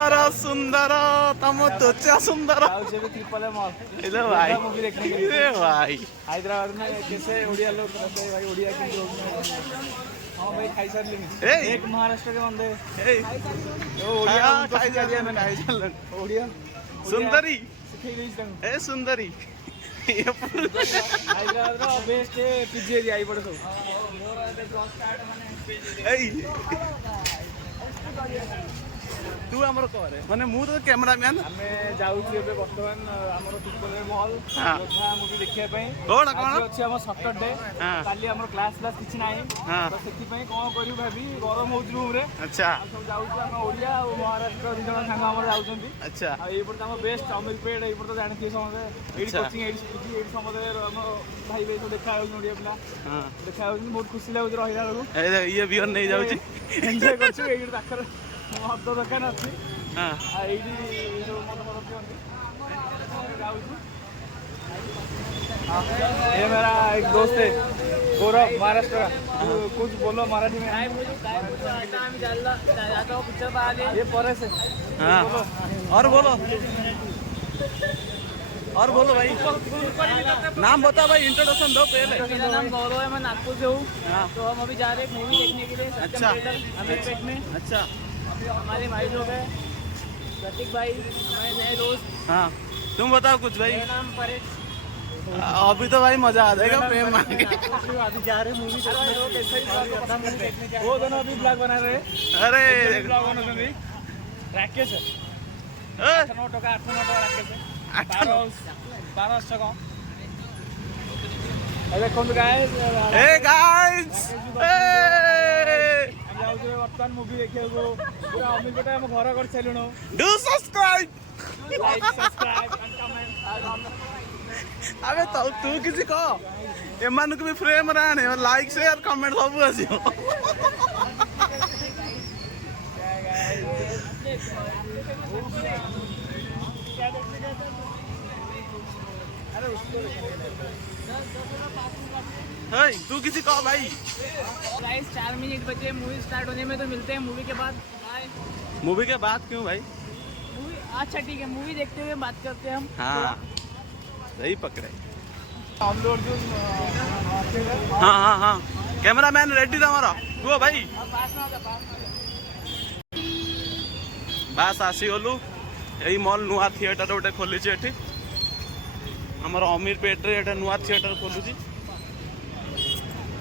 सुंदर तम त्वचा सुंदर हेलो भाई भाई हैदराबाद में कैसे उड़िया लोग रहते हैं भाई उड़िया की लोग हाँ भाई खाई सारी एक महाराष्ट्र के बंदे उड़िया सुंदरी ए सुंदरी हैदराबाद रो बेस्ट पिज्जा एरिया आई पड़े सब तू आमर करे माने मु तो कैमरामैन आमे जाउछी एबे वर्तमान हमर पिपल मॉल लोधा मूवी देखिया पई कोन कोन अछि हमर सैटरडे काली हमर क्लास किछि नाही तो सेति पई कोन करिउ भाभी गरम होउछ रूम रे अच्छा सब जाउछी हम ओडिया और महाराष्ट्र दिन संग हमर जाउछंती अच्छा आ एई पर त हम बेस्ट अमिर पेड एई पर त जानथि समझे एई कोचिंग एई स्कूटी एई समझे हम भाई भाई सब देखा होउछ ओडिया पिला देखा होउछ बहुत खुशी लागुछ रहिला लगु ये बियर नहीं जाउछी एन्जॉय करछु एई पाखर मद दुकान अच्छी हाँ ये मेरा एक दोस्त है गौरव महाराष्ट्र का कुछ बोलो मराठी में ये परे से हाँ और बोलो भाई नाम बता भाई इंट्रोडक्शन दो पहले। मेरा नाम गौरव है, मैं नागपुर से हूँ। तो हम अभी जा रहे हैं मूवी देखने के लिए अच्छा अमीरपेट में। अच्छा हमारे भाई लोग हैं प्रतीक भाई, हमारे नए दोस्त। हाँ तुम बताओ कुछ भाई। मेरा नाम परेश। अभी तो भाई मजा आ जाएगा प्रेम मांगे। अभी जा रहे मूवी देखने। वो दोनों अभी ब्लॉग बना रहे हैं। अरे ब्लॉग बना रहे राकेश है 8 टका राकेश है 12 टका देखो गाइस ए गाइस वर्तमान मूवी देखिए पूरा अमिर बेटा हम घर कर चलुनो do subscribe like subscribe and comment अबे तो तू किसी को एमान को भी फ्रेम रहने और लाइक शेयर कमेंट सब आसियो अरे तू किसी को भाई गाइस 4 मिनट बचे मूवी स्टार्ट होने में, तो मिलते हैं मूवी के बाद। बाय। मूवी के बाद क्यों भाई? मूवी अच्छा ठीक है, मूवी देखते हुए बात करते हैं हम। हाँ सही पकड़े। हम लोग जो हाँ हाँ हाँ कैमरामैन रेडी तमरा कुह भाई बास आसीगलु यही मॉल नुआ थिएटर गोटे खोली एठी हमर अमीर पेट रे एटा नुआ थिएटर खोलुची।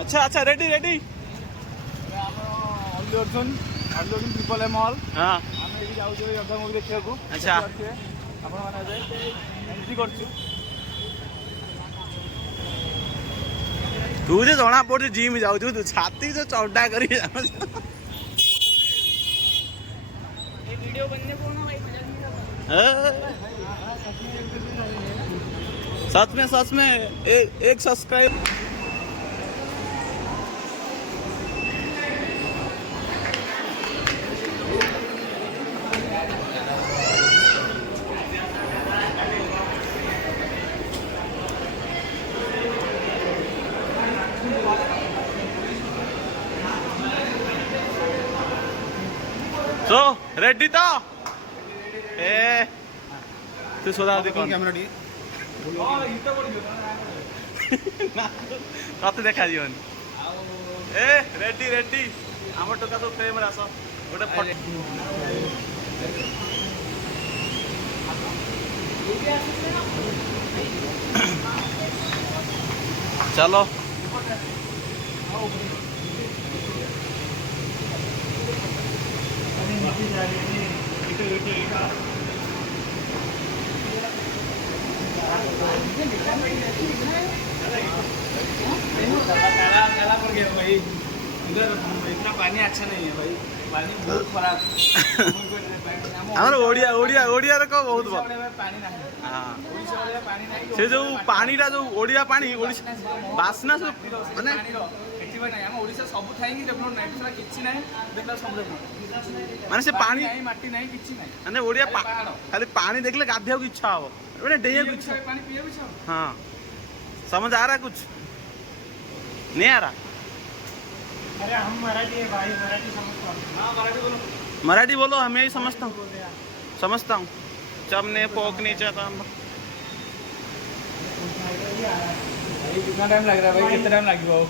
अच्छा अच्छा ready ready Allu Arjun triple A mall हाँ हम एठी जाउ जो योद्धा मूवी देखिया को। अच्छा आपण माने एंट्री करछु तू जो जना पड़ जिम जाऊ तू छाती जो चौड़ा करी ये वीडियो बनने को ना भाई मजा नहीं आता। सच में एक सब्सक्राइब तो रेडी तो ए तू सोदा दे कौन कैमरा डी तते देखा जीवन ए रेडी रेडी हमर टका तो फ्रेम रास गोटे फोटो चलो काला पड़ गया भाई इधर इतना पानी अच्छा नहीं है भाई पानी बहुत खराब हमर ओडिया ओडिया ओडिया रे को बहुत पानी नहीं हां ओडिशा वाले पानी नहीं से जो पानीटा जो ओडिया पानी ओडिशा बासना से माने एठिबा नहीं हम ओडिशा सब थाई कि डेवलप नहीं सारा किछि नहीं देखला सब डेवलप माने से पानी नहीं माटी नहीं किछि नहीं माने ओडिया खाली पानी देखले गाधिया को इच्छा हो माने डेया को इच्छा पानी पिए भी छ हां समझ आ रहा कुछ नहीं आ रहा? अरे हम मराठी है भाई, मराठी समझ पाओ। हाँ मराठी बोलो। मराठी बोलो, हमें ही समझता हूँ, समझता हूँ। चमने पोक नहीं चाहता। कितना टाइम लग रहा है भाई, कितना टाइम लगेगा?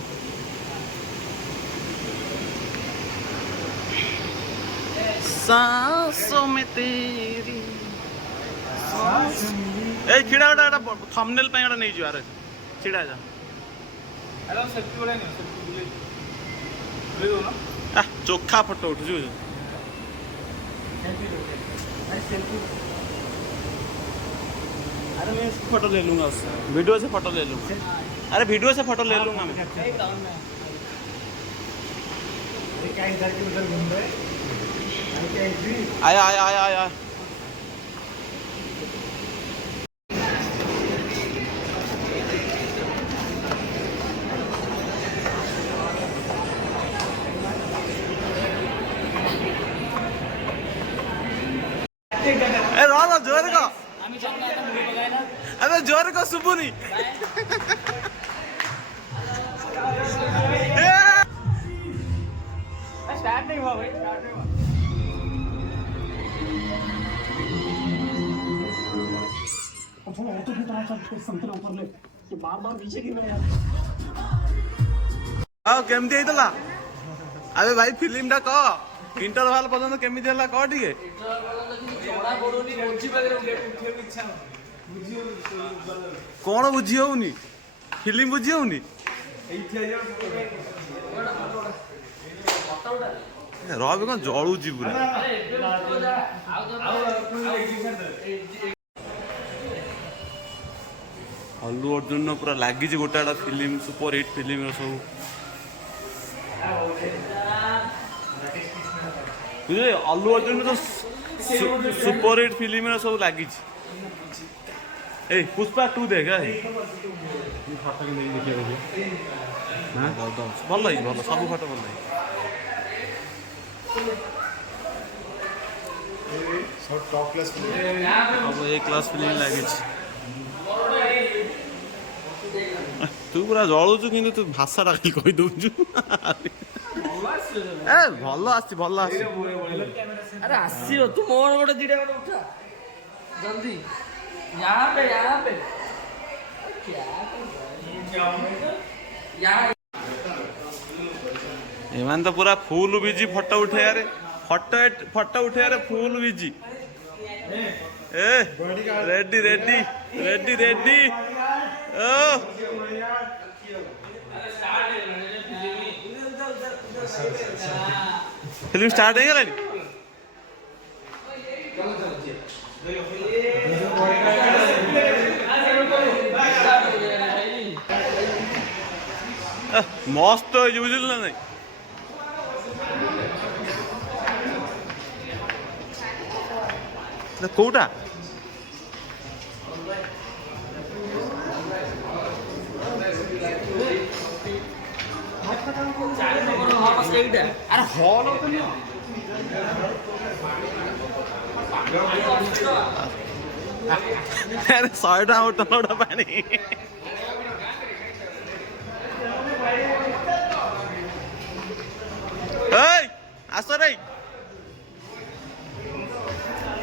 सांसों में तेरी ए छिड़ा उड़ा थंबनेल पे एटा नहीं जो यार छिड़ा जा हेलो सेल्फी बोले नहीं, सेल्फी ले दो ना। चोखा फोटो उठ जो अरे मैं इसकी फोटो ले लूंगा, उससे वीडियो से फोटो ले लूंगा। अरे वीडियो से फोटो ले लूंगा मैं। आया आया आया आया ए रा जोर का अबे जोर का सुबुनी स्टार्ट नहीं हुआ भाई, स्टार्ट नहीं हुआ। केमती होता अबे भाई फिल्म टा कह इंटरवल पर्यंत केमती है कह टे कौन बुझी होनी फिल्म बुझी होनी रवि कौन जलुची पूरा अल्लू अर्जुन पूरा लगी गोटे फिल्म सुपर हिट फिल्म सब बुझे अल्लू अर्जुन तो सुपर हिट फिल्म सब लगी ए पुष्पा 2 देख भल भल सब फटो भल अब ए क्लास फिल्म लगी तू पूरा जलुचु कि तू भाषा खाली कही दौचु ए भल आसी भल आसी अरे आसी तू मोर गोटे दीटा गोटे उठा जल्दी यहाँ पे क्या एमान तो पूरा फुल बिजी फोटो उठे रे फोटो उठे रे फुल बिजी ए रेडी रेडी रेडी रेडी ओ फिल्म स्टार्ट है गलानी मस्त बुझल ना नहीं कौटा अरे हॉल अरे 100 टा उठा पानी आस रे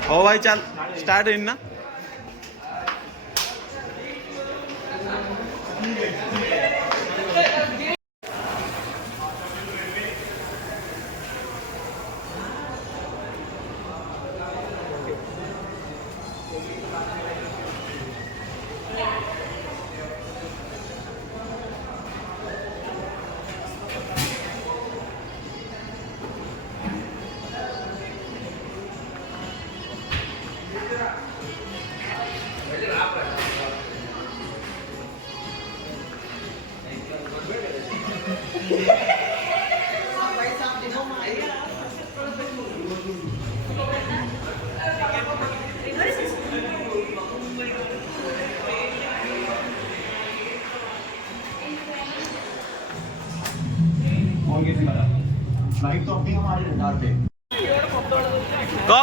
ओ भाई चल स्टार्ट इन ना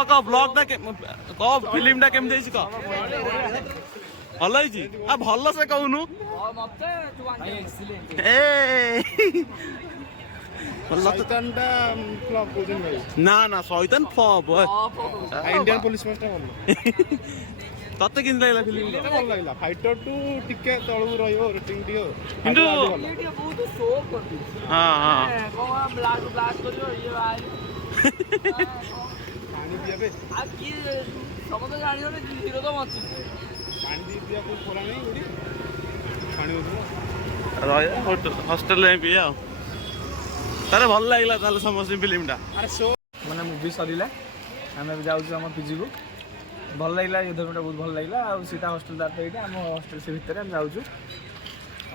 क ब्लॉग टा क फिल्म टा केम देछि क भल हिची आ भल से कहूनु मत ए ଶୈତାନଟା ଫ୍ଲପ୍ କହୁଛନ୍ତି ଭାଇ। ନା ନା ଶୈତାନ ଫ୍ଲପ୍ ଇଣ୍ଡିଆନ୍ ପୋଲିସ ଫୋର୍ସଟା ଭଲ। ତତେ କେମିତି ଲାଗିଲା ଫିଲ୍ମ? ଏଇଟା ଭଲ ଲାଗିଲା। ଫାଇଟର ଟୁ ଟିକେ ତଳକୁ ରହିବ ରେଟିଂ ଟିକେ ଆଉ। କିନ୍ତୁ ଇଏ ଟିକେ ବହୁତ ଶୋ କରିଦେଇଛି। ହଁ ହଁ କଣ ବ୍ଲାଷ୍ଟ କରିବ ଇଏ ବାହାରି ପାଣି ପିଇବେ ଆଉ କିଏ ସମସ୍ତେ ଜାଣିଛନ୍ତି ହିରୋ ତ ବଞ୍ଚିଛି। ପାଣି ଦେଇ ପିଇବାକୁ ଖୋଲା ନାହିଁ କୋଉଠି ପାଣି ହଉଥିବ। ରହିବା ହଷ୍ଟେଲରେ ପିଇବା ଆଉ। ତାହେଲେ ଭଲ ଲାଗିଲା ତାହେଲେ ସମସ୍ତେ ଫିଲ୍ମଟା। ଆରେ ଶୋ ମାନେ ମୁଭି ସରିଲା ଆମେ ଏବେ ଯାଉଛୁ ଆମ ପିଜିକୁ। ଭଲ ଲାଗିଲା ଯୁଦ୍ଧ ଫିଲ୍ମଟା ବହୁତ ଭଲ ଲାଗିଲା। ଆଉ ସେଇଟା ହଷ୍ଟେଲ ତାର ତ ଏଇଟା ଆମ ହଷ୍ଟେଲ ସେ ଭିତରେ ଆମେ ଯାଉଛୁ।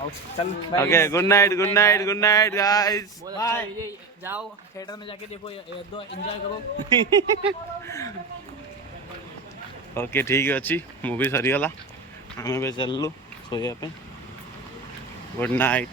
ଆଉ ଚାଲ okay good night guys bye. जाओ थिएटर में जाके देखो दो एंजॉय करो। ओके ठीक अच्छी मूवी सरीगला आम चलू शोया गुड नाइट।